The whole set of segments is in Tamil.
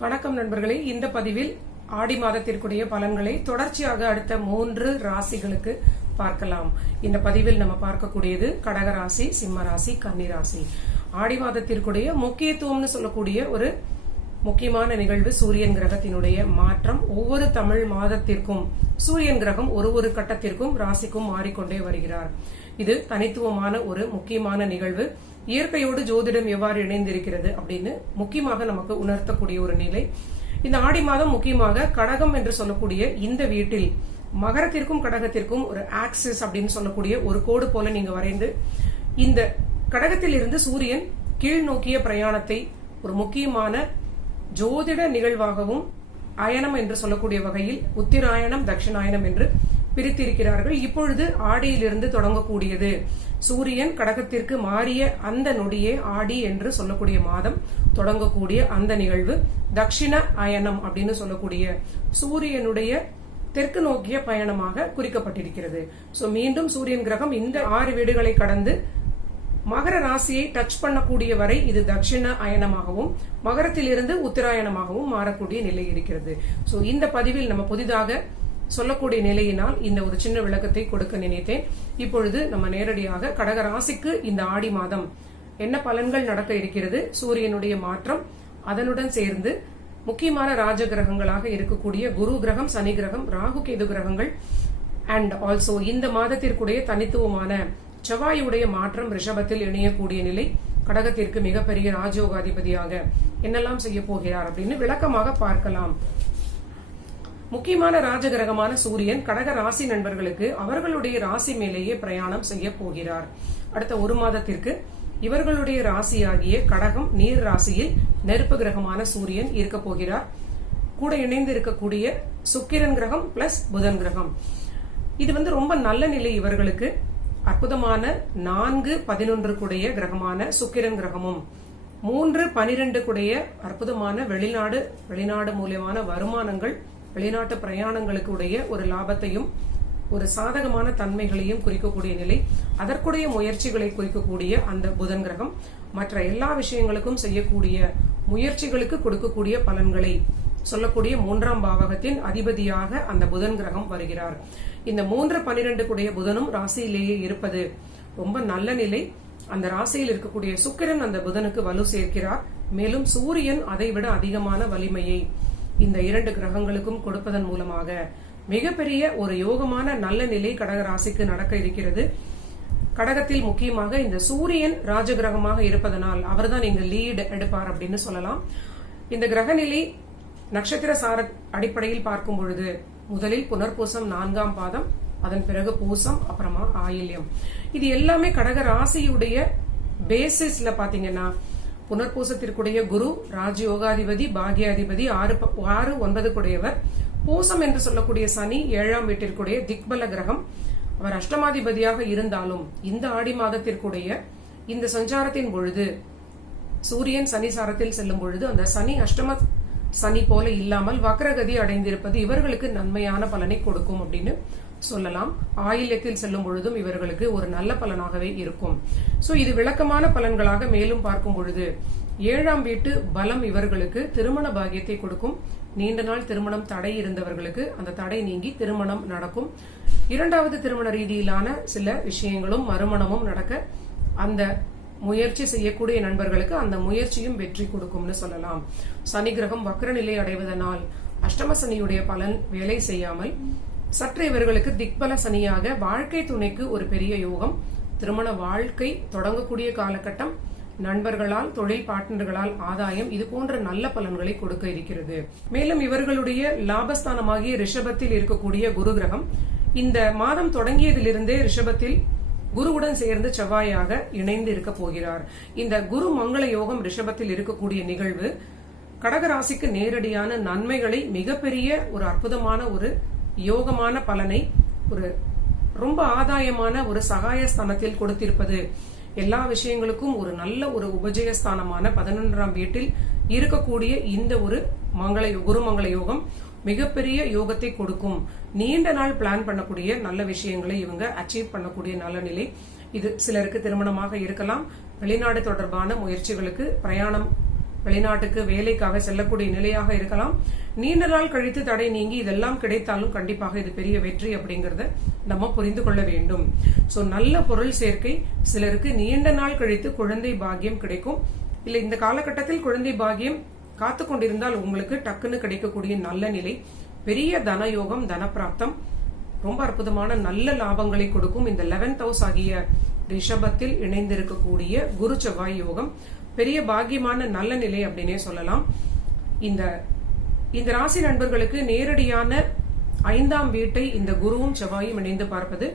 வணக்கம் நண்பர்களே. இந்த பதிவில் ஆடி மாதத்திற்குரிய பலன்களை தொடர்ச்சியாக அடுத்த மூன்று ராசிகளுக்கு பார்க்கலாம். இந்த பதிவில் நம்ம பார்க்கக்கூடியது கடகராசி சிம்ம ராசி கன்னிராசி. ஆடி மாதத்திற்குடைய முக்கியத்துவம்னு சொல்லக்கூடிய ஒரு முக்கியமான நிகழ்வு சூரியன் கிரகத்தினுடைய மாற்றம். ஒவ்வொரு தமிழ் மாதத்திற்கும் சூரியன் கிரகம் ஒரு ஒரு கட்டத்திற்கும் ராசிக்கும் மாறிக்கொண்டே வருகிறார். இது தனித்துவமான ஒரு முக்கியமான நிகழ்வு. இயற்கையோடு ஜோதிடம் எவ்வாறு இணைந்திருக்கிறது அப்படின்னு முக்கியமாக நமக்கு உணர்த்தக்கூடிய ஒரு நிலை. இந்த ஆடி மாதம் முக்கியமாக கடகம் என்று சொல்லக்கூடிய இந்த வீட்டில் மகரத்திற்கும் கடகத்திற்கும் ஒரு ஆக்சிஸ் அப்படின்னு சொல்லக்கூடிய ஒரு கோடு போல நீங்க வரைந்து இந்த கடகத்தில் இருந்து சூரியன் கீழ் நோக்கிய பிரயாணத்தை ஒரு முக்கியமான ஜோதிட நிகழ்வாகவும் அயனம் என்று சொல்லக்கூடிய வகையில் உத்திராயணம் தட்சிணாயனம் என்று பிரித்திருக்கிறார்கள். இப்பொழுது ஆடியிலிருந்து தொடங்கக்கூடியது. சூரியன் கடகத்திற்கு மாறிய அந்த நொடியே ஆடி என்று சொல்லக்கூடிய மாதம் தொடங்கக்கூடிய அந்த நிகழ்வு. தட்சிண அயனம் அப்படின்னு சொல்லக்கூடிய சூரியனுடைய தெற்கு நோக்கிய பயணமாக குறிக்கப்பட்டிருக்கிறது. சோ மீண்டும் சூரியன் கிரகம் இந்த ஆறு வீடுகளை கடந்து மகர ராசியை டச் பண்ணக்கூடிய வரை இது தட்சிண அயனமாகவும் மகரத்திலிருந்து உத்தராயணமாகவும் மாறக்கூடிய நிலை இருக்கிறது. சோ இந்த பதிவில் நம்ம புதிதாக சொல்லக்கூடிய நிலையினால் இந்த ஒரு சின்ன விளக்கத்தை கொடுக்க நினைத்தேன். இப்பொழுது நம்ம நேரடியாக கடகராசிக்கு இந்த ஆடி மாதம் என்ன பலன்கள் நடக்க இருக்கிறது சூரியனுடைய மாற்றம் அதனுடன் சேர்ந்து முக்கியமான ராஜ கிரகங்களாக இருக்கக்கூடிய குரு கிரகம் சனி கிரகம் ராகு கேது கிரகங்கள் அண்ட் ஆல்சோ இந்த மாதத்திற்குடைய தனித்துவமான செவ்வாயுடைய மாற்றம் ரிஷபத்தில் இணையக்கூடிய நிலை கடகத்திற்கு மிகப்பெரிய ராஜயோகாதிபதியாக என்னெல்லாம் செய்ய போகிறார் அப்படின்னு விளக்கமாக பார்க்கலாம். முக்கியமான ராஜகிரகமான சூரியன் கடக ராசி நண்பர்களுக்கு அவர்களுடைய ராசி மேலேயே பிரயாணம் செய்ய போகிறார். அடுத்த ஒரு மாதத்திற்கு இவர்களுடைய ராசியாகிய கடகம் நீர் ராசியில் நெருப்பு கிரகமான சூரியன் இருக்க போகிறார். கூட இணைந்து இருக்கக்கூடிய சுக்கிரன் கிரகம் பிளஸ் புதன் கிரகம். இது வந்து ரொம்ப நல்ல நிலை இவர்களுக்கு. அற்புதமான நான்கு பதினொன்று கூடைய கிரகமான சுக்கிரன் கிரகமும் மூன்று பனிரெண்டு கூடைய அற்புதமான வெளிநாடு வெளிநாடு மூலியமான வருமானங்கள் வெளிநாட்டு பிரயாணங்களுக்கு உடைய ஒரு லாபத்தையும் ஒரு சாதகமான தன்மைகளையும் குறிக்கக்கூடிய நிலை அதற்குடைய முயற்சிகளை குறிக்கக்கூடிய அந்த புதன் கிரகம் மற்ற எல்லா விஷயங்களுக்கும் செய்யக்கூடிய முயற்சிகளுக்கு கொடுக்கக்கூடிய பலன்களை சொல்லக்கூடிய மூன்றாம் பாவகத்தின் அதிபதியாக அந்த புதன் கிரகம் வருகிறார். இந்த மூன்று பனிரெண்டு கூடிய புதனும் ராசியிலேயே இருப்பது ரொம்ப நல்ல நிலை. அந்த ராசியில் இருக்கக்கூடிய சுக்கிரன் அந்த புதனுக்கு வலு சேர்க்கிறார். மேலும் சூரியன் அதை விட அதிகமான வலிமையை இந்த இரண்டு கிரகங்களுக்கும் கொடுப்பதன் மூலமாக மிகப்பெரிய ஒரு யோகமான நல்ல நிலை கடக ராசிக்கு நடக்க இருக்கிறது. கடகத்தில் முக்கியமாக இந்த சூரியன் ராஜகிரகமாக இருப்பதனால் அவர்தான் இங்கு லீடு எடுப்பார் அப்படின்னு சொல்லலாம். இந்த கிரகநிலை நட்சத்திர சார அடிப்படையில் பார்க்கும் பொழுது முதலில் புனர்பூசம் நான்காம் பாதம் அதன் பிறகு பூசம் அப்புறமா ஆயில்யம். இது எல்லாமே கடக ராசியுடைய பேசிஸ்ல பாத்தீங்கன்னா புனர்பூசத்திற்குடைய குரு ராஜயோகாதிபதி பாகியாதிபதி ஆறு ஆறு ஒன்பது பூசம் என்று சொல்லக்கூடிய சனி ஏழாம் வீட்டிற்குடைய திக்பல கிரகம். அவர் அஷ்டமாதிபதியாக இருந்தாலும் இந்த ஆடி மாதத்திற்குடைய இந்த சஞ்சாரத்தின் பொழுது சூரியன் சனி சாரத்தில் செல்லும் பொழுது அந்த சனி அஷ்டம சனி போல இல்லாமல் வக்ரகதி அடைந்திருப்பது இவர்களுக்கு நன்மையான பலனை கொடுக்கும் அப்படின்னு சொல்லலாம். ஆயில்யத்தில் செல்லும் பொழுதும் இவர்களுக்கு ஒரு நல்ல பலனாகவே இருக்கும். சோ இது விளக்கமான பலன்களாக மேலும் பார்க்கும் பொழுது ஏழாம் வீட்டு பலம் இவர்களுக்கு திருமண பாகியத்தை கொடுக்கும். நீண்ட நாள் திருமணம் தடை இருந்தவர்களுக்கு அந்த தடை நீங்கி திருமணம் நடக்கும். இரண்டாவது திருமண ரீதியிலான சில விஷயங்களும் மறுமணமும் நடக்க அந்த முயற்சி செய்யக்கூடிய நண்பர்களுக்கு அந்த முயற்சியும் வெற்றி கொடுக்கும்னு சொல்லலாம். சனி கிரகம் வக்ர நிலை அடைவதனால் அஷ்டம சனியுடைய பலன் வேலை செய்யாமல் சற்று இவர்களுக்கு திக்பல சனியாக வாழ்க்கை துணைக்கு ஒரு பெரிய யோகம். திருமண வாழ்க்கை தொடங்கக்கூடிய காலகட்டம். நண்பர்களால் தொழில் பார்ட்னர்களால் ஆதாயம். இது போன்ற நல்ல பலன்களை கொடுக்க இருக்கிறது. மேலும் இவர்களுடைய லாபஸ்தானமாகிய ரிஷபத்தில் இருக்கக்கூடிய குரு கிரகம். இந்த மாதம் தொடங்கியதிலிருந்தே ரிஷபத்தில் குருவுடன் சேர்ந்து செவ்வாயாக இணைந்து இருக்க போகிறார். இந்த குரு மங்கள யோகம் ரிஷபத்தில் இருக்கக்கூடிய நிகழ்வு கடகராசிக்கு நேரடியான நன்மைகளை மிகப்பெரிய ஒரு அற்புதமான ஒரு யோகமான பலனை ஒரு ரொம்ப ஆதாயமான ஒரு சகாயஸ்தானத்தில் கொடுத்திருப்பது. எல்லா விஷயங்களுக்கும் ஒரு நல்ல ஒரு உபஜயஸ்தானமான பதினொன்றாம் வீட்டில் இருக்கக்கூடிய இந்த ஒரு மங்கள குருமங்கள யோகம் மிகப்பெரிய யோகத்தை கொடுக்கும். நீண்ட நாள் பிளான் பண்ணக்கூடிய நல்ல விஷயங்களை இவங்க அச்சீவ் பண்ணக்கூடிய நல்ல நிலை. இது சிலருக்கு திருமணமாக இருக்கலாம். வெளிநாடு தொடர்பான முயற்சிகளுக்கு பிரயாணம் வெளிநாட்டுக்கு வேலைக்காக செல்லக்கூடிய நிலையாக இருக்கலாம். நீண்ட நாள் கழித்து தடை நீங்கி இதெல்லாம் கிடைத்தாலும் கண்டிப்பாக இது பெரிய வெற்றி அப்படிங்கறத நம்ம புரிந்து கொள்ள வேண்டும். சோ நல்ல பொருள் சேர்க்கை சிலருக்கு நீண்ட நாள் கழித்து குழந்தை பாக்கியம் கிடைக்கும். இல்ல இந்த காலகட்டத்தில் குழந்தை பாக்கியம் காத்து கொண்டிருந்தால் உங்களுக்கு டக்குன்னு கிடைக்கக்கூடிய நல்ல நிலை. பெரிய தன யோகம் தனப்பிராப்தம் ரொம்ப அற்புதமான நல்ல லாபங்களை கொடுக்கும் இந்த லெவன்த் ஹவுஸ் ஆகிய ரிஷபத்தில் இணைந்திருக்கக்கூடிய குரு செவ்வாய் யோகம். பெரிய பாக்கியமான நல்ல நிலை அப்படின்னே சொல்லலாம். இந்த இந்த ராசி நண்பர்களுக்கு நேரடியான ஐந்தாம் வீட்டை இந்த குருவும் செவ்வாயும் இணைந்து பார்ப்பது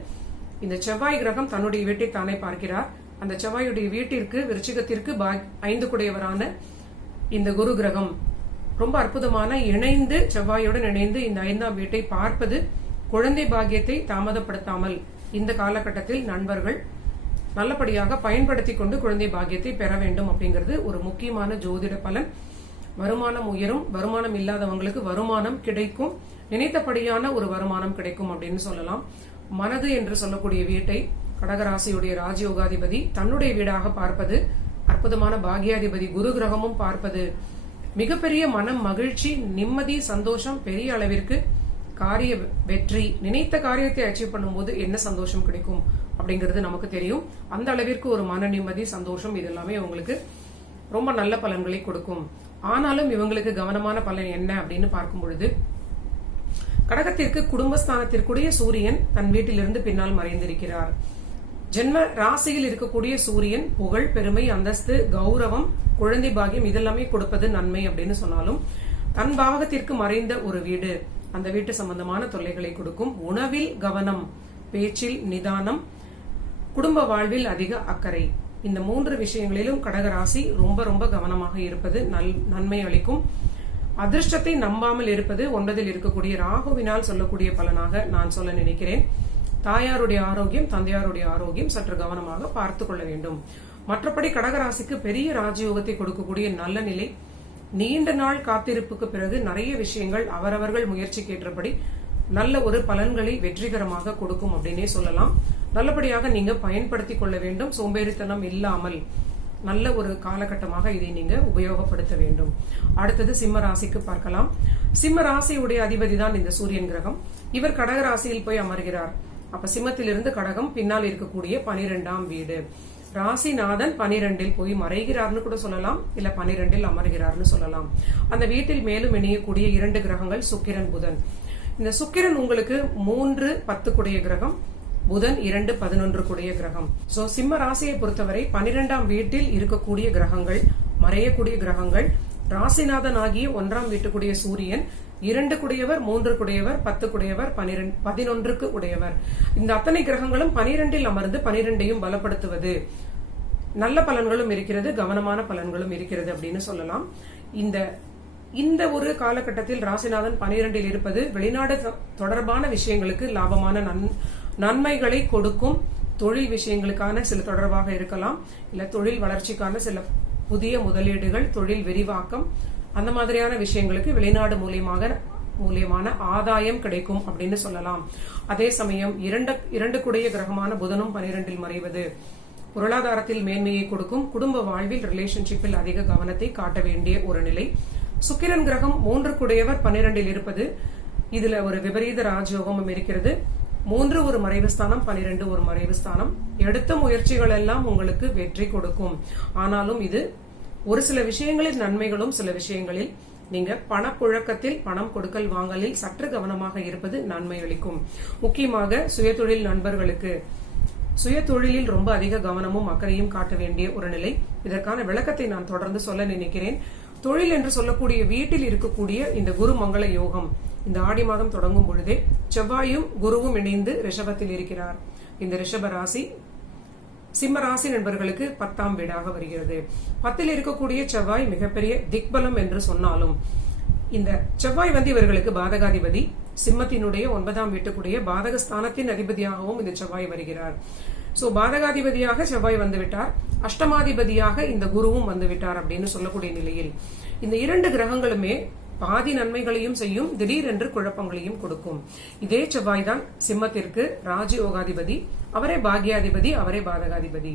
இந்த செவ்வாய் கிரகம் தன்னுடைய வீட்டை தானே பார்க்கிறார். அந்த செவ்வாயுடைய வீட்டிற்கு விருச்சிகத்திற்கு பா- ஐந்து குடையவரான இந்த குரு கிரகம் ரொம்ப அற்புதமான இணைந்து செவ்வாயுடன் இணைந்து இந்த ஐந்தாம் வீட்டை பார்ப்பது குழந்தை பாக்கியத்தை தாமதப்படுத்தாமல் இந்த காலகட்டத்தில் நண்பர்கள் நல்லபடியாக பயன்படுத்தி கொண்டு குழந்தை பாக்கியத்தை பெற வேண்டும் அப்படிங்கிறது ஒரு முக்கியமான ஜோதிட பலன். வருமானம் உயரும். வருமானம் இல்லாதவங்களுக்கு வருமானம் கிடைக்கும். நினைத்தபடியான ஒரு வருமானம் கிடைக்கும் அப்படின்னு சொல்லலாம். மனது என்று சொல்லக்கூடிய வீட்டை கடகராசியுடைய ராஜயோகாதிபதி தன்னுடைய வீடாக பார்ப்பது அற்புதமான பாகியாதிபதி குரு கிரகமும் பார்ப்பது மிகப்பெரிய மனம் மகிழ்ச்சி நிம்மதி சந்தோஷம் பெரிய அளவிற்கு காரிய வெற்றி நினைத்த காரியத்தை அச்சீவ் பண்ணும்போது என்ன சந்தோஷம் கிடைக்கும்? அப்படிங்கிறது நமக்கு தெரியும். அந்த அளவிற்கு ஒரு மன நிம்மதி சந்தோஷம் இது எல்லாமே உங்களுக்கு ரொம்ப நல்ல பலன்களை கொடுக்கும். ஆனாலும் இவங்களுக்கு கவனமான பலன் என்ன அப்படின்னு பார்க்கும் பொழுது கடகத்திற்கு குடும்பஸ்தானத்திற்குரிய சூரியன் தன் வீட்டிலிருந்து பின்னால் மறைந்திருக்கிறார். ஜென்ம ராசியில் இருக்கக்கூடிய சூரியன் புகழ் பெருமை அந்தஸ்து கௌரவம் குழந்தை பாகியம் இதெல்லாமே கொடுப்பது நன்மை அப்படின்னு சொன்னாலும் தன் பாவகத்திற்கு மறைந்த ஒரு வீடு அந்த வீட்டு சம்பந்தமான தொல்லைகளை கொடுக்கும். உணவில் கவனம் பேச்சில் நிதானம் குடும்ப வாழ்வில் அதிக அக்கறை. இந்த மூன்று விஷயங்களிலும் கடகராசி ரொம்ப ரொம்ப கவனமாக இருப்பது நல் நன்மை அளிக்கும். அதிர்ஷ்டத்தை நம்பாமல் இருப்பது ஒன்பதில் இருக்கக்கூடிய ராகுவினால் சொல்லக்கூடிய பலனாக நான் சொல்ல நினைக்கிறேன். தாயாருடைய ஆரோக்கியம் தந்தையாருடைய ஆரோக்கியம் சற்று கவனமாக பார்த்து கொள்ள வேண்டும். மற்றபடி கடகராசிக்கு பெரிய ராஜயோகத்தை கொடுக்கக்கூடிய நல்ல நிலை. நீண்ட நாள் காத்திருப்புக்கு பிறகு நிறைய விஷயங்கள் அவரவர்கள் முயற்சிக்கேற்றபடி நல்ல ஒரு பலன்களை வெற்றிகரமாக கொடுக்கும் அப்படின்னே சொல்லலாம். நல்லபடியாக நீங்க பயன்படுத்திக் கொள்ள வேண்டும். சோம்பேறித்தனம் இல்லாமல் நல்ல ஒரு காலகட்டமாக இதை நீங்க உபயோகப்படுத்த வேண்டும். அடுத்தது சிம்ம ராசிக்கு பார்க்கலாம். சிம்ம ராசியுடைய அதிபதி தான் இந்த சூரியன் கிரகம். இவர் கடக ராசியில் போய் அமர்கிறார். அப்ப சிம்மத்திலிருந்து கடகம் பின்னால் இருக்கக்கூடிய பனிரெண்டாம் வீடு. ராசிநாதன் பனிரெண்டில் போய் மறைகிறார்னு கூட சொல்லலாம். இல்ல பனிரெண்டில் அமர்கிறார்னு சொல்லலாம். அந்த வீட்டில் மேலும் இணையக்கூடிய இரண்டு கிரகங்கள் சுக்கிரன் புதன். இந்த சுக்கிரன் உங்களுக்கு மூன்று பத்துக்குடைய கிரகம் புதன் இரண்டு பதினொன்று கூடிய கிரகம். சோ சிம்ம ராசியை பொறுத்தவரை பனிரெண்டாம் வீட்டில் இருக்கக்கூடிய கிரகங்கள் மறையக்கூடிய கிரகங்கள் ராசிநாதன் ஆகிய ஒன்றாம் வீட்டுக்குடைய சூரியன் இரண்டு குடையவர் மூன்று குடையவர் பத்து குடையவர் பனிரெண்டு பதினொன்றுக்கு உடையவர். இந்த அத்தனை கிரகங்களும் பனிரெண்டில் அமர்ந்து பனிரெண்டையும் பலப்படுத்துவது. நல்ல பலன்களும் இருக்கிறது கவனமான பலன்களும் இருக்கிறது அப்படின்னு சொல்லலாம். இந்த இந்த ஒரு காலகட்டத்தில் ராசிநாதன் பனிரெண்டில் இருப்பது வெளிநாடு தொடர்பான விஷயங்களுக்கு லாபமான நன்- நன்மைகளை கொடுக்கும் தொழில் விஷயங்களுக்கான சில தொடர்பாக இருக்கலாம். இல்ல தொழில் வளர்ச்சிக்கான சில புதிய முதலீடுகள் தொழில் விரிவாக்கம் அந்த மாதிரியான விஷயங்களுக்கு வெளிநாடு மூலியமாக மூலியமான ஆதாயம் கிடைக்கும் அப்படின்னு சொல்லலாம். அதே சமயம் இரண்டு இரண்டு கூடிய கிரகமான புதனும் பனிரெண்டில் மறைவது பொருளாதாரத்தில் மேன்மையை கொடுக்கும் குடும்ப வாழ்வில் ரிலேஷன்ஷிப்பில் அதிக கவனத்தை காட்ட வேண்டிய ஒரு நிலை. சுக்கிரன் கிரகம் மூன்று குடையவர் பன்னிரெண்டில் இருப்பது. இதுல ஒரு விபரீத ராஜயோகமும் இருக்கிறது. மூன்று ஒரு மறைவு ஸ்தானம் பனிரெண்டு ஒரு மறைவு ஸ்தானம். எடுத்த முயற்சிகள் எல்லாம் உங்களுக்கு வெற்றி கொடுக்கும். ஆனாலும் இது ஒரு சில விஷயங்களில் நன்மைகளும் சில விஷயங்களில் நீங்க பணப்புழக்கத்தில் பணம் கொடுக்கல் வாங்கலில் சற்று கவனமாக இருப்பது நன்மை அளிக்கும் முக்கியமாக சுயதொழில் நண்பர்களுக்கு. சுய தொழிலில் ரொம்ப அதிக கவனமும் அக்கறையும் காட்ட வேண்டிய ஒரு நிலை. இதற்கான விளக்கத்தை நான் தொடர்ந்து சொல்ல நினைக்கிறேன். தொழில் என்று சொல்லக்கூடிய வீட்டில் இருக்கக்கூடிய இந்த குரு மங்கள யோகம் இந்த ஆடி மாதம் தொடங்கும் பொழுதே செவ்வாயும் குருவும் இணைந்து ரிஷபத்தில் இருக்கிறார். இந்த ரிஷப ராசி சிம்ம ராசி நண்பர்களுக்கு பத்தாம் வீடாக வருகிறது. பத்தில் இருக்கக்கூடிய செவ்வாய் மிகப்பெரிய திக்பலம் என்று சொன்னாலும் இந்த செவ்வாய் வந்து இவர்களுக்கு பாதகாதிபதி சிம்மத்தினுடைய ஒன்பதாம் வீட்டுக்குடைய பாதகஸ்தானத்தின் அதிபதியாகவும் இந்த செவ்வாய் வருகிறார். சோ பாதகாதிபதியாக செவ்வாய் வந்து விட்டார் அஷ்டமாதிபதியாக இந்த குருவும் வந்துவிட்டார் அப்படின்னு சொல்லக்கூடிய நிலையில் இந்த இரண்டு கிரகங்களுமே பாதி நன்மைகளையும் செய்யும் திடீரென்று குழப்பங்களையும் கொடுக்கும். இதே செவ்வாய் தான் சிம்மத்திற்கு ராஜயோகாதிபதி அவரே பாக்யாதிபதி அவரே பாதகாதிபதி.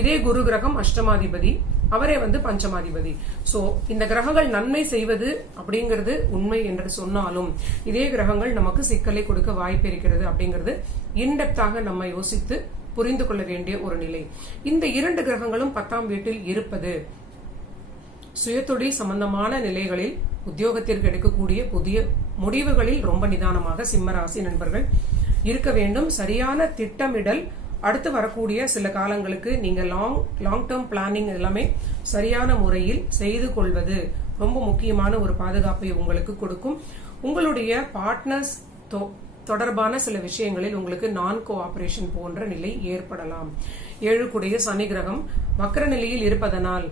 இதே குரு கிரகம் அஷ்டமாதிபதி அவரே வந்து பஞ்சமாதிபதி. சோ இந்த கிரகங்கள் நன்மை செய்வது அப்படிங்கிறது உண்மை என்று சொன்னாலும் இதே கிரகங்கள் நமக்கு சிக்கலை கொடுக்க வாய்ப்பு இருக்கிறது அப்படிங்கிறது இன்டெப்தாக நம்ம யோசித்து புரிந்து கொள்ள வேண்டிய ஒரு நிலை. இந்த இரண்டு கிரகங்களும் பத்தாம் வீட்டில் இருப்பது. சுயத்தொழில் சம்பந்தமான நிலைகளில் உத்தியோகத்திற்கு எடுக்கக்கூடிய புதிய முடிவுகளில் ரொம்ப நிதானமாக சிம்மராசி நண்பர்கள் இருக்க வேண்டும். சரியான திட்டமிடல் அடுத்து வரக்கூடிய சில காலங்களுக்கு நீங்க லாங் லாங் டேர்ம் பிளானிங் எல்லாமே சரியான முறையில் செய்து கொள்வது ரொம்ப முக்கியமான ஒரு பாதுகாப்பை உங்களுக்கு கொடுக்கும். உங்களுடைய பார்ட்னர்ஸ் தொடர்பான சில விஷயங்களில் உங்களுக்கு நான் கோஆபரேஷன் போன்ற நிலை ஏற்படலாம். ஏழுக்குடைய சனி கிரகம் வக்கர நிலையில் இருப்பதனால்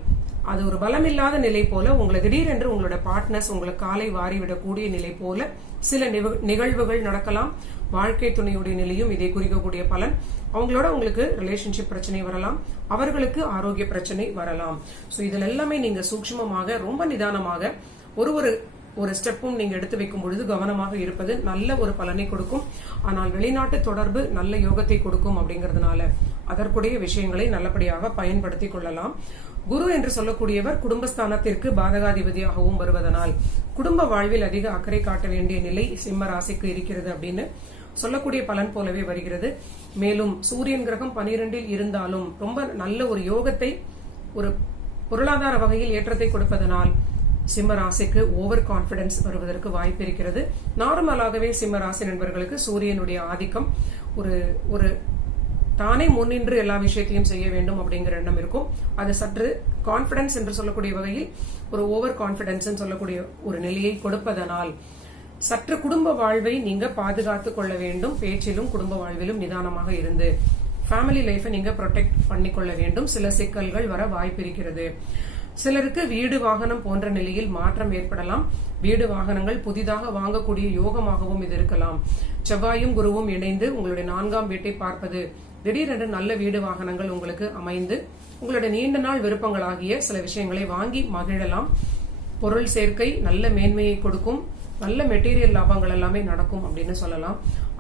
அது ஒரு பலமில்லாத நிலை போல உங்களை திடீரென்று உங்களோட பார்ட்னர்ஸ் உங்களை காலை வாரிவிடக்கூடிய நிலை போல சில நிகழ்வுகள் நடக்கலாம். வாழ்க்கை துணையுடைய நிலையும் இதை குறிக்கக்கூடிய பலன். அவங்களோட உங்களுக்கு ரிலேஷன்ஷிப் பிரச்சனை வரலாம். அவர்களுக்கு ஆரோக்கிய பிரச்சனை வரலாம். சோ இதில் எல்லாமே நீங்க சூக்ஷ்மமாக ரொம்ப நிதானமாக ஒரு ஒரு ஒரு ஸ்டெப்பும் நீங்க எடுத்து வைக்கும் பொழுது கவனமாக இருப்பது நல்ல ஒரு பலனை கொடுக்கும். ஆனால் வெளிநாட்டு தொடர்பு நல்ல யோகத்தை கொடுக்கும் அப்படிங்கறதுனால அதற்குடைய விஷயங்களை நல்லபடியாக பயன்படுத்திக் கொள்ளலாம். குரு என்று சொல்லக்கூடியவர் குடும்பஸ்தானத்திற்கு பாதகாதிபதியாகவும் வருவதனால் குடும்ப வாழ்வில் அதிக அக்கறை காட்ட வேண்டிய நிலை சிம்ம ராசிக்கு இருக்கிறது அப்படின்னு சொல்லக்கூடிய பலன் போலவே வருகிறது. மேலும் சூரியன் கிரகம் பனிரெண்டில் இருந்தாலும் ரொம்ப நல்ல ஒரு யோகத்தை ஒரு பொருளாதார வகையில் ஏற்றத்தை கொடுப்பதனால் சிம்ம ராசிக்கு ஓவர் கான்பிடன்ஸ் வருவதற்கு வாய்ப்பு இருக்கிறது. நார்மலாகவே சிம்ம ராசி நண்பர்களுக்கு சூரியனுடைய ஆதிக்கம் ஒரு ஒரு தானே முன்னின்று எல்லா விஷயத்தையும் செய்ய வேண்டும் அப்படிங்கிற எண்ணம் இருக்கும். அது சற்று கான்பிடன்ஸ் என்று சொல்லக்கூடிய வகையில் ஒரு ஓவர் கான்பிடன்ஸ் சொல்லக்கூடிய ஒரு நிலையை கொடுப்பதனால் சற்று குடும்ப வாழ்வை நீங்க பாதுகாத்துக் கொள்ள வேண்டும். பேச்சிலும் குடும்ப வாழ்விலும் நிதானமாக இருந்து. ஃபேமிலி லைஃபை நீங்க ப்ரொடெக்ட் பண்ணிக்கொள்ள வேண்டும். சில சிக்கல்கள் வர வாய்ப்பு இருக்கிறது. சிலருக்கு வீடு வாகனம் போன்ற நிலையில் மாற்றம் ஏற்படலாம். வீடு வாகனங்கள் புதிதாக வாங்கக்கூடிய யோகமாகவும் இது இருக்கலாம். செவ்வாயும் குருவும் இணைந்து உங்களுடைய நான்காம் வீட்டை பார்ப்பது. திடீரென்று நல்ல வீடு வாகனங்கள் உங்களுக்கு அமைந்து உங்களுடைய நீண்ட நாள் விருப்பங்களாகிய சில விஷயங்களை வாங்கி மகிழலாம். பொருள் சேர்க்கை நல்ல மேன்மையை கொடுக்கும். நல்ல மெட்டீரியல் லாபங்கள் எல்லாமே நடக்கும் அப்படின்னு சொல்லலாம்.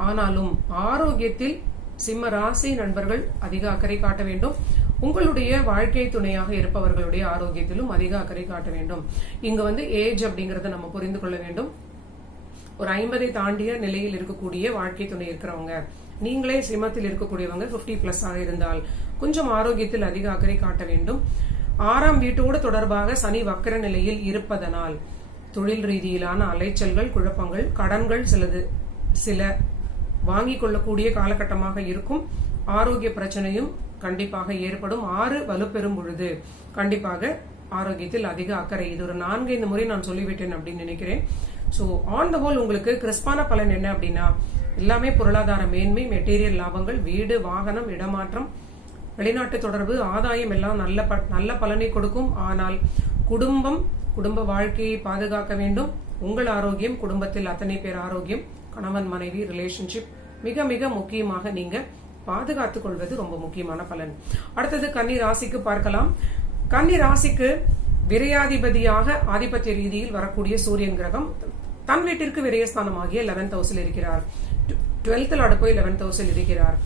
ஆனாலும் ஆரோக்கியத்தில் சிம்ம ராசி நண்பர்கள் அதிக அக்கறை காட்ட வேண்டும். உங்களுடைய வாழ்க்கை துணையாக இருப்பவர்களுடைய ஆரோக்கியத்திலும் அதிக அக்கறை காட்ட வேண்டும். இங்க வந்து ஏஜ் அப்படிங்கறத நம்ம புரிந்து கொள்ள வேண்டும். ஒரு ஐம்பதை தாண்டிய நிலையில் இருக்கக்கூடிய வாழ்க்கை துணை இருக்கிறவங்க நீங்களே சிமத்தில் இருக்கக்கூடியவங்க 50 பிளஸ் ஆக இருந்தால் கொஞ்சம் ஆரோக்கியத்தில் அதிக அக்கறை காட்ட வேண்டும். ஆறாம் வீட்டோடு தொடர்பாக சனி வக்கர நிலையில் இருப்பதனால் தொழில் ரீதியிலான அலைச்சல்கள் குழப்பங்கள் கடன்கள் சிலது சில வாங்கிக் கொள்ளக்கூடிய காலகட்டமாக இருக்கும். ஆரோக்கிய பிரச்சனையும் கண்டிப்பாக ஏற்படும். ஆறு வலுப்பெறும் பொழுது கண்டிப்பாக ஆரோக்கியத்தில் அதிக அக்கறை. இது ஒரு நான்கைந்து முறை நான் சொல்லிவிட்டேன் அப்படின்னு நினைக்கிறேன். ஸோ ஆன் த ஹோல் உங்களுக்கு கிறிஸ்பான பலன் என்ன அப்படின்னா எல்லாமே பொருளாதார மேன்மை மெட்டீரியல் லாபங்கள் வீடு வாகனம் இடமாற்றம் வெளிநாட்டு தொடர்பு ஆதாயம் எல்லாம் நல்ல ப- நல்ல பலனை கொடுக்கும். ஆனால் குடும்பம் குடும்ப வாழ்க்கையை பாதுகாக்க வேண்டும். உங்கள் ஆரோக்கியம் குடும்பத்தில் அத்தனை பேர் ஆரோக்கியம் கணவன் மனைவி ரிலேஷன்ஷிப் மிக மிக முக்கியமாக நீங்கள் பாதுகாத்துக் கொள்வது ரொம்ப முக்கியமான பலன். அடுத்தது கன்னி ராசிக்கு பார்க்கலாம். கன்னி ராசிக்கு விரையாதிபதியாக ஆதிபத்திய ரீதியில் வரக்கூடிய சூரியன் கிரகம் தன் வீட்டிற்கு விரயஸ்தானமாகிய லெவன்த் ஹவுஸில் இருக்கிறார். டுவெல்த்தில் அடுப்போய் லெவன்த் ஹவுஸில் இருக்கிறார்.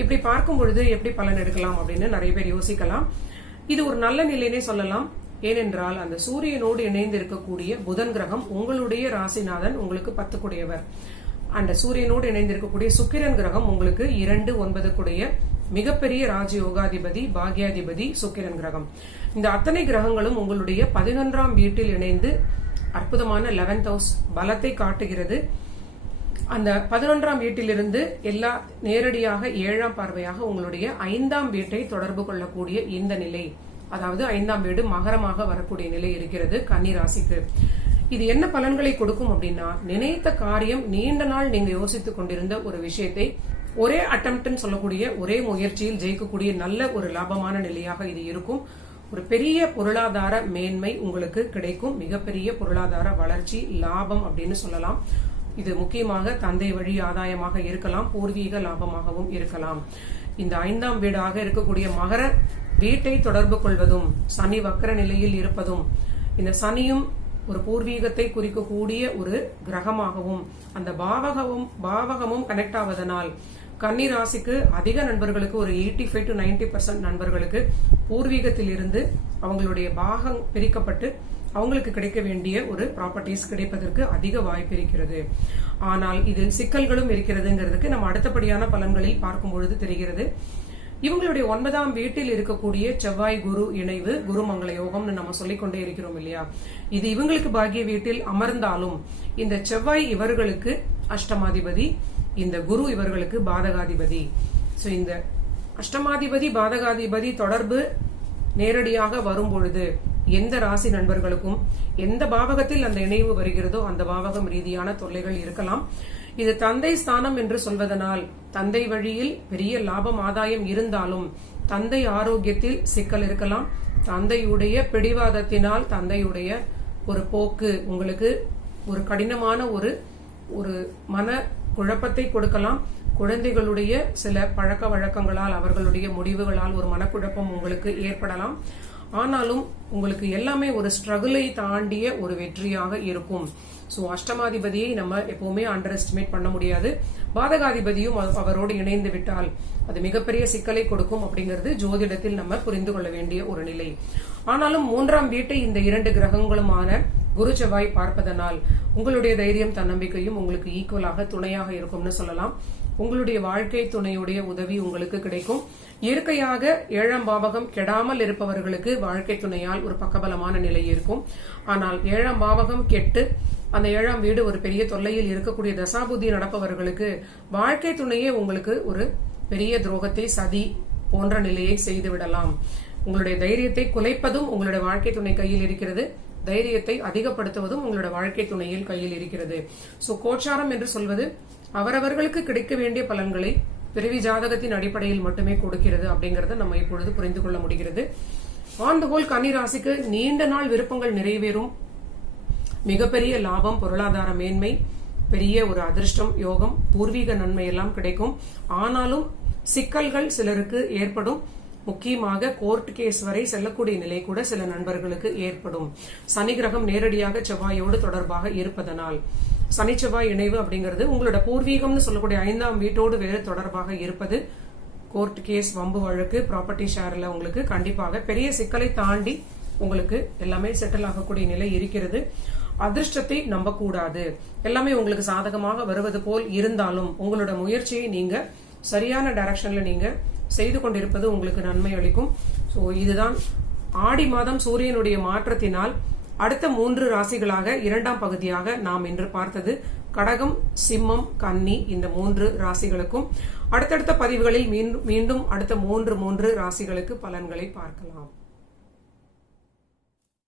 இப்படி பார்க்கும் பொழுது எப்படி பலன் எடுக்கலாம் அப்படின்னு நிறைய பேர் யோசிக்கலாம். இது ஒரு நல்ல நிலைன்னே சொல்லலாம். ஏனென்றால் அந்த சூரியனோடு இணைந்து இருக்கக்கூடிய புதன் கிரகம் உங்களுடைய ராசிநாதன் உங்களுக்கு பத்துக்குடையவர். அந்த சூரியனோடு இணைந்திருக்கக்கூடிய சுக்கிரன் கிரகம் உங்களுக்கு இரண்டு ஒன்பதுக்குடைய மிகப்பெரிய ராஜயோகாதிபதி பாக்யாதிபதி சுக்கிரன் கிரகம். இந்த அத்தனை கிரகங்களும் உங்களுடைய பதினொன்றாம் வீட்டில் இணைந்து அற்புதமான லெவன்த் ஹவுஸ் பலத்தை காட்டுகிறது. அந்த பதினொன்றாம் வீட்டிலிருந்து எல்லா நேரடியாக ஏழாம் பார்வையாக உங்களுடைய ஐந்தாம் வீட்டை தொடர்பு கொள்ளக்கூடிய இந்த நிலை அதாவது ஐந்தாம் வீடு மகரமாக வரக்கூடிய நிலை இருக்கிறது கன்னி ராசிக்கு இது என்ன பலன்களை கொடுக்கும் அப்படின்னா நினைத்த காரியம் நீண்ட நாள் நீங்க யோசித்துக் கொண்டிருந்த ஒரு விஷயத்தை ஒரே அட்டம்ப்ட்னு சொல்லக்கூடிய ஒரே முயற்சியில் ஜெயிக்கக்கூடிய நல்ல ஒரு லாபமான நிலையாக இது இருக்கும். ஒரு பெரிய பொருளாதார மேன்மை உங்களுக்கு கிடைக்கும். மிகப்பெரிய பொருளாதார வளர்ச்சி லாபம் அப்படின்னு சொல்லலாம். இது முக்கியமாக தந்தை வழி ஆதாயமாக இருக்கலாம் பூர்வீக லாபமாகவும் இருக்கலாம். இந்த ஐந்தாம் வீடாக இருக்கக்கூடிய மகர வீட்டை தொடர்பு கொள்வதும் சனி வக்கர நிலையில் இருப்பதும் இந்த சனியும் ஒரு பூர்வீகத்தை குறிக்கக்கூடிய ஒரு கிரகமாகவும் அந்த பாவகமும் பாவகமும் கனெக்ட் ஆவதனால் கன்னி ராசிக்கு அதிக நண்பர்களுக்கு ஒரு eighty five to ninety percent நண்பர்களுக்கு பூர்வீகத்தில் இருந்து அவங்களுடைய பாகம் பிரிக்கப்பட்டு அவங்களுக்கு கிடைக்க வேண்டிய ஒரு ப்ராப்பர்ட்டிஸ் கிடைப்பதற்கு அதிக வாய்ப்பு இருக்கிறது. ஆனால் இதில் சிக்கல்களும் இருக்கிறதுங்கிறதுக்கு நம்ம அடுத்தபடியான பலன்களில் பார்க்கும் பொழுது தெரிகிறது. இவங்களுடைய ஒன்பதாம் வீட்டில் இருக்கக்கூடிய செவ்வாய் குரு இணைவு குருமங்கள யோகம்னு நம்ம சொல்லிக்கொண்டே இருக்கிறோம் இல்லையா? இது இவங்களுக்கு பாக்கிய வீட்டில் அமர்ந்தாலும் இந்த செவ்வாய் இவர்களுக்கு அஷ்டமாதிபதி இந்த குரு இவர்களுக்கு பாதகாதிபதி. சோ இந்த அஷ்டமாதிபதி பாதகாதிபதி தொடர்பு நேரடியாக வரும் பொழுது எந்த ராசி நண்பர்களுக்கும் எந்த பாவகத்தில் அந்த இணைவு வருகிறதோ அந்த பாவகம் ரீதியான தொல்லைகள் இருக்கலாம். இது தந்தை ஸ்தானம் என்று சொல்வதனால் தந்தை வழியில் பெரிய லாபம் ஆதாயம் இருந்தாலும் தந்தை ஆரோக்கியத்தில் சிக்கல் இருக்கலாம். தந்தையுடைய பிடிவாதத்தினால் தந்தையுடைய ஒரு போக்கு உங்களுக்கு ஒரு கடினமான ஒரு ஒரு மன குழப்பத்தை கொடுக்கலாம். குழந்தைகளுடைய சில பழக்க வழக்கங்களால் அவர்களுடைய முடிவுகளால் ஒரு மனக்குழப்பம் உங்களுக்கு ஏற்படலாம். ஆனாலும் உங்களுக்கு எல்லாமே ஒரு ஸ்ட்ரகிளை தாண்டிய ஒரு வெற்றியாக இருக்கும். ஸோ அஷ்டமாதிபதியை நம்ம எப்பவுமே அண்டர் எஸ்டிமேட் பண்ண முடியாது. பாதகாதிபதியும் அவரோடு இணைந்து விட்டால் அது மிகப்பெரிய சிக்கலை கொடுக்கும் அப்படிங்கிறது ஜோதிடத்தில் நம்ம புரிந்து கொள்ள வேண்டிய ஒரு நிலை. ஆனாலும் மூன்றாம் வீட்டை இந்த இரண்டு கிரகங்களுமான குரு செவ்வாய் பார்ப்பதனால் உங்களுடைய தைரியம் தன்னம்பிக்கையும் உங்களுக்கு ஈக்குவலாக துணையாக இருக்கும்னு சொல்லலாம். உங்களுடைய வாழ்க்கை துணையுடைய உதவி உங்களுக்கு கிடைக்கும். இயற்கையாக ஏழாம் பாவகம் கெடாமல் இருப்பவர்களுக்கு வாழ்க்கை துணையால் ஒரு பக்கபலமான நிலை இருக்கும். ஆனால் ஏழாம் பாவகம் கெட்டு அந்த ஏழாம் வீடு ஒரு பெரிய தொல்லையில் இருக்கக்கூடிய தசாபுதி நடப்பவர்களுக்கு வாழ்க்கை துணையே உங்களுக்கு ஒரு பெரிய துரோகத்தை சதி போன்ற நிலையை செய்துவிடலாம் உங்களுடைய தைரியத்தை குலைப்பதும் உங்களுடைய வாழ்க்கை துணை கையில் இருக்கிறது. தைரியத்தை அதிகப்படுத்துவதும் உங்களுடைய வாழ்க்கை துணையில் கையில் இருக்கிறது. சோ கோச்சாரம் என்று சொல்வது அவரவர்களுக்கு கிடைக்க வேண்டிய பலன்களை பிறவி ஜாதகத்தின் அடிப்படையில் மட்டுமே கொடுக்கிறது அப்படிங்கறத நம்ம இப்பொழுது புரிந்து கொள்ள முடிகிறது. ஆன் த ஹோல் கன்னி ராசிக்கு நீண்ட நாள் விருப்பங்கள் நிறைவேறும். மிகப்பெரிய லாபம் பொருளாதார மேன்மை பெரிய ஒரு அதிர்ஷ்டம் யோகம் பூர்வீக நன்மை எல்லாம் கிடைக்கும். ஆனாலும் சிக்கல்கள் சிலருக்கு ஏற்படும். முக்கியமாக கோர்ட் கேஸ் வரை செல்லக்கூடிய நிலை கூட சில நண்பர்களுக்கு ஏற்படும். சனி கிரகம் நேரடியாக செவ்வாயோடு தொடர்பாக இருப்பதனால். சனி செவ்வாய் இணைவு அப்படிங்கிறது உங்களோட பூர்வீகம்னு சொல்லக்கூடிய ஐந்தாம் வீட்டோடு வேறு தொடர்பாக இருப்பது. கோர்ட் கேஸ் வம்பு வழக்கு ப்ராப்பர்ட்டி ஷேர்ல உங்களுக்கு கண்டிப்பாக பெரிய சிக்கலை தாண்டி உங்களுக்கு எல்லாமே செட்டில் ஆகக்கூடிய நிலை இருக்கிறது. அதிர்ஷ்டத்தை நம்பக்கூடாது. எல்லாமே உங்களுக்கு சாதகமாக வருவது போல் இருந்தாலும் உங்களோட முயற்சியை நீங்க சரியான டைரக்ஷன்ல நீங்க செய்து கொண்டிருப்பது உங்களுக்கு நன்மை அளிக்கும். சோ இதுதான் ஆடி மாதம் சூரியனுடைய மாற்றத்தினால் அடுத்த மூன்று ராசிகளாக இரண்டாம் பகுதியாக நாம் இன்று பார்த்தது கடகம் சிம்மம் கன்னி இந்த மூன்று ராசிகளுக்கும். அடுத்தடுத்த பதிவுகளில் மீண்டும் மீண்டும் அடுத்த மூன்று மூன்று ராசிகளுக்கு பலன்களை பார்க்கலாம்.